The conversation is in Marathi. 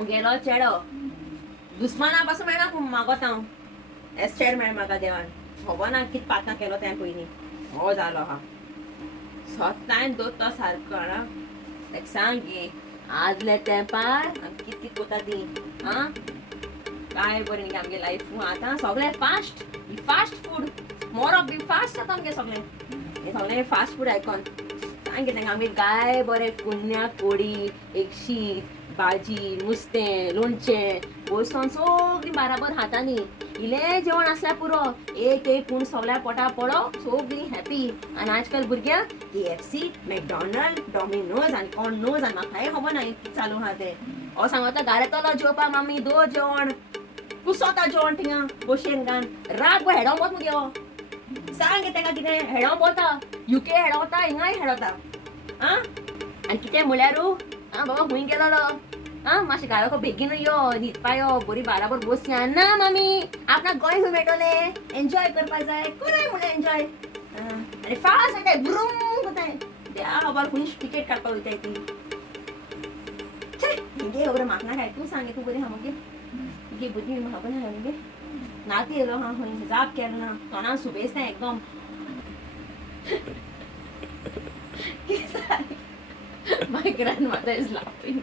आमगेलो चेडो दुस्माना पासून मेळना मागोत हांव एस्टेड मेळ म्हाका देवान खबर ना कित पात्रां केलो तें पयलीं हो जालो हा सोतान दोत तो सारको ना ताका सांग गे आदले तेंपार कित कित कोता ती आं काय बरें न्ही आमगे लायफ आतां सगळें फास्ट फूड मोरप बी फास्ट जाता आमगे सगळें हें सगळें फास्ट फूड आयकोन सांग गे तांकां आमगे काय बरें कुन्या कोडी एक शीत भाजी नुस्तें लोणचें बसोन सगळीं बाराबर हातांनी इलें जेवण आसल्यार पुरो एक पूण सगळ्या पोटा पडो सगळीं हॅपी आनी आजकाल भुरग्यांक KFC मॅकडॉनल्ड डॉमिनोज आनी कोण नोज आनी म्हाकाय खबर ना कितें चालू आहा तें हो सांगता घरा येतलो जेवपा मामी दो जेवण कुसोता जेवण थिंगा बशेन घान रातभर हेडो वत मुगे हो सांग गे ताका कितें हेडो वता UK हेडो वता हिंगाय हेडोता आं आनी कितें म्हळ्यारू आं बाबा खूंय गेलोलो आं मातशें घाराको बेगीन यो न्हिदपा यो बरी बाराबर बसया ना मामी आपणाक गोंय खंय मेळटलें एन्जॉय करपा जाय कोणाय म्हणून एन्जॉय आनी फास्ट वयताय ब्रूम कोताय त्या खबर खूंय टिकेट काडपाक वयताय ती हिंगे खबर म्हाका नाका तूं सांग तूं बरी आहा मगे गे बुद्धी म्हाका पण आहा मगे नाती येयलो हा खंय जाप केलो ना तोंडान सुबेजता एकदम My grandmother is laughing.